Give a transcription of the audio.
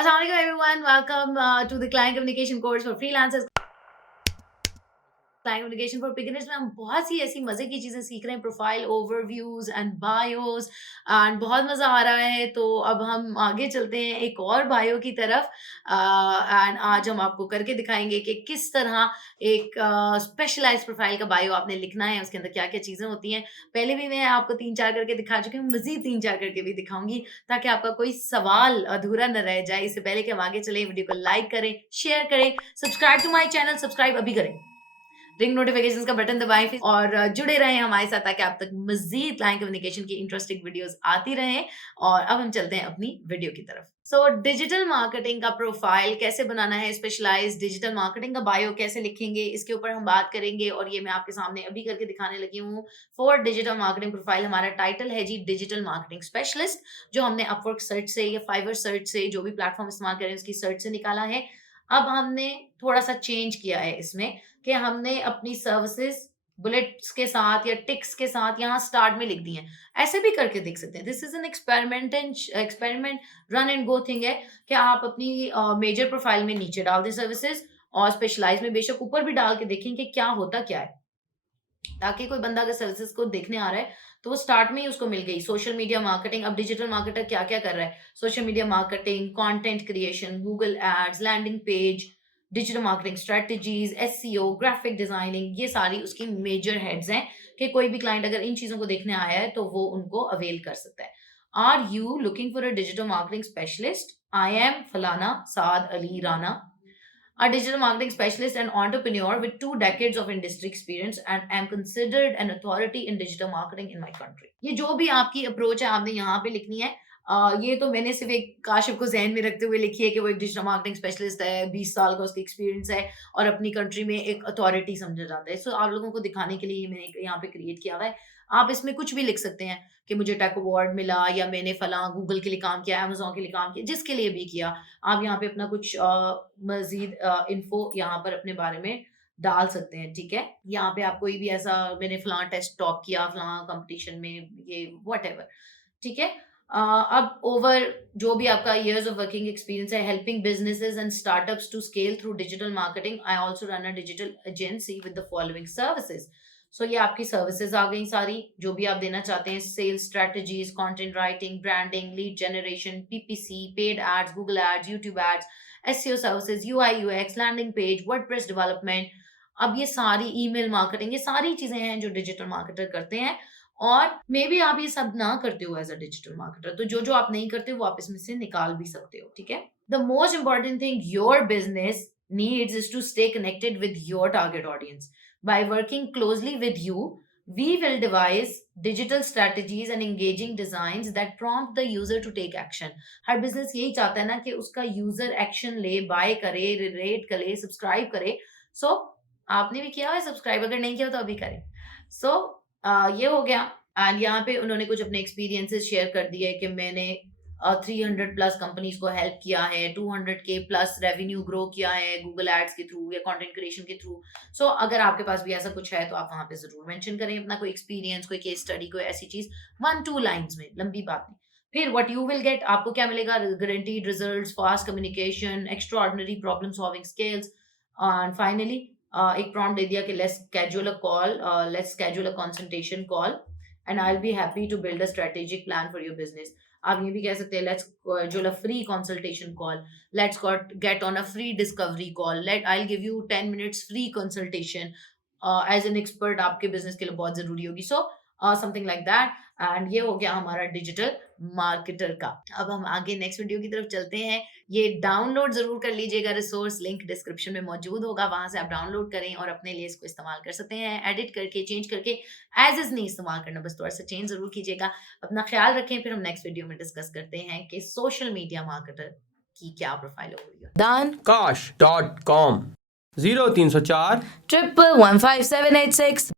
Assalamualaikum everyone. Welcome to the client communication course for freelancers. Client communication for beginners में हम बहुत सी ऐसी मजे की चीजें सीख रहे हैं, profile overviews and BIOS, and बहुत मजा आ रहा है। तो अब हम आगे चलते हैं एक और बायो की तरफ, एंड आज हम आपको करके दिखाएंगे कि किस तरह एक स्पेशलाइज्ड प्रोफाइल का बायो आपने लिखना है, उसके अंदर क्या क्या चीजें होती हैं। पहले भी मैं आपको 3-4 करके दिखा चुकी हूँ, मजीद 3-4 करके भी दिखाऊंगी ताकि आपका कोई सवाल अधूरा न रह जाए। इससे पहले कि हम आगे चले, वीडियो को लाइक करें, शेयर करें, subscribe to my channel, subscribe अभी करें, रिंग नोटिफिकेशंस का बटन दबाएं फिर और जुड़े रहें हमारे साथ ताकि आप तक मजीद क्लाइंट कम्युनिकेशन की इंटरेस्टिंग वीडियोस आती रहें। और अब हम चलते हैं अपनी वीडियो की तरफ। सो डिजिटल मार्केटिंग का प्रोफाइल कैसे बनाना है, स्पेशलाइज्ड डिजिटल मार्केटिंग का बायो कैसे लिखेंगे, इसके ऊपर हम बात करेंगे। और ये मैं आपके सामने अभी करके दिखाने लगी हूँ फॉर डिजिटल मार्केटिंग प्रोफाइल। हमारा टाइटल है जी डिजिटल मार्केटिंग स्पेशलिस्ट, जो हमने अपवर्क सर्च से या फाइवर सर्च से, जो भी प्लेटफॉर्म इस्तेमाल करें उसकी सर्च से निकाला है। अब हमने थोड़ा सा चेंज किया है इसमें कि हमने अपनी सर्विसेज बुलेट्स के साथ या टिक्स के साथ यहाँ स्टार्ट में लिख दी हैं। ऐसे भी करके देख सकते हैं। This is an experiment run and go thing है कि आप अपनी मेजर प्रोफाइल में नीचे डाल दें सर्विसेज, और स्पेशलाइज में बेशक ऊपर भी डाल के देखें कि क्या होता क्या है, ताकि कोई बंदा अगर सर्विसेज को देखने आ रहा है तो वो स्टार्ट में ही उसको मिल गई। सोशल मीडिया मार्केटिंग, अब डिजिटल मार्केटर क्या क्या कर रहा है, social media marketing, content creation, Google ads, landing page, digital marketing strategies, SEO, graphic designing, ये सारी उसकी मेजर हेड्स हैं कि कोई भी क्लाइंट अगर इन चीजों को देखने आया है तो वो उनको अवेल कर सकता है। Are you looking for a digital marketing specialist? I am फलाना Saad Ali Rana, a digital marketing specialist and entrepreneur with 2 decades of industry experience, and am considered an authority in digital marketing in my country. ये जो भी आपकी approach है आपने यहाँ पे लिखनी है। ये तो मैंने सिर्फ एक काशिफ को जहन में रखते हुए लिखी है कि वो एक डिजिटल मार्केटिंग स्पेशलिस्ट है, 20 साल का उसका एक्सपीरियंस है और अपनी कंट्री में एक अथॉरिटी समझा जाता है। सो आप लोगों को दिखाने के लिए मैंने यहाँ पे क्रिएट किया हुआ है। आप इसमें कुछ भी लिख सकते हैं कि मुझे टेक अवार्ड मिला, या मैंने फला गूगल के लिए काम किया, अमेजोन के लिए काम किया, जिसके लिए भी किया। आप यहाँ पे अपना कुछ मजीद इन्फो यहाँ पर अपने बारे में डाल सकते हैं। ठीक है, यहाँ पे आप कोई भी ऐसा, मैंने फलां टेस्ट टॉप किया फलां कंपटीशन में, ये व्हाटएवर। ठीक है। अब ओवर जो भी आपका इयर्स ऑफ वर्किंग एक्सपीरियंस है, helping businesses and startups to scale through digital marketing. I also run a digital agency with the following services. So ये आपकी सर्विसेज आ गई सारी, जो भी आप देना चाहते हैं, sales strategies, content writing, branding, lead generation, PPC, paid ads, Google ads, YouTube ads, SEO services, UI UX, landing page, WordPress development. अब ये सारी ईमेल मार्केटिंग, ये सारी चीजें हैं जो डिजिटल मार्केटर करते हैं। और मे बी आप ये सब ना करते हो एज अ डिजिटल मार्केटर, तो जो जो आप नहीं करते हो वो आप इसमें से निकाल भी सकते हो। ठीक है। The most important thing your business needs is to stay connected with your target audience. By working closely with you, we will devise digital strategies and engaging designs that prompt the user to take action. Her business यही चाहता है ना कि उसका user action ले, bye करे, rate करे, subscribe करे। सो आपने भी किया है सब्सक्राइब, अगर नहीं किया तो अभी करें। सो ये हो गया। एंड यहाँ पे उन्होंने कुछ अपने एक्सपीरियंसेस शेयर कर दिए कि मैंने 300 प्लस कंपनीज को हेल्प किया है, 200K प्लस रेवेन्यू ग्रो किया है गूगल एड्स के थ्रू या कंटेंट क्रिएशन के थ्रू। सो अगर आपके पास भी ऐसा कुछ है तो आप वहां पे जरूर मेंशन करें अपना कोई एक्सपीरियंस, कोई केस स्टडी, कोई ऐसी चीज, 1-2 लाइंस में, लंबी बात नहीं। फिर व्हाट यू विल गेट, आपको क्या मिलेगा? Guaranteed results, fast communication, extraordinary problem solving skills, and finally एक प्रॉम्प्ट दे दिया कि let's schedule a consultation call and I will be happy to build a strategic plan for your business. आप ये भी कह सकते हैं लेट्स जो free consultation call, let's get on a free discovery call, let I will give you 10 minutes free consultation as an expert, आपके business के लिए बहुत जरूरी होगी। So something like that. And ये हो गया हमारा डिजिटल मार्केटर का। अब हम आगे नेक्स्ट वीडियो की तरफ चलते हैं। ये डाउनलोड जरूर कर लीजिएगा, रिसोर्स लिंक डिस्क्रिप्शन में मौजूद होगा, वहां से आप डाउनलोड करें और अपने लिए इसको इस्तेमाल कर सकते हैं। एडिट करके, चेंज करके, एज इज नहीं इस्तेमाल करना, बस थोड़ा सा चेंज जरूर कीजिएगा। अपना ख्याल रखें। फिर हम नेक्स्ट वीडियो में डिस्कस करते हैं कि सोशल मीडिया मार्केटर की क्या प्रोफाइल होगी। dankash.com 0304 1115786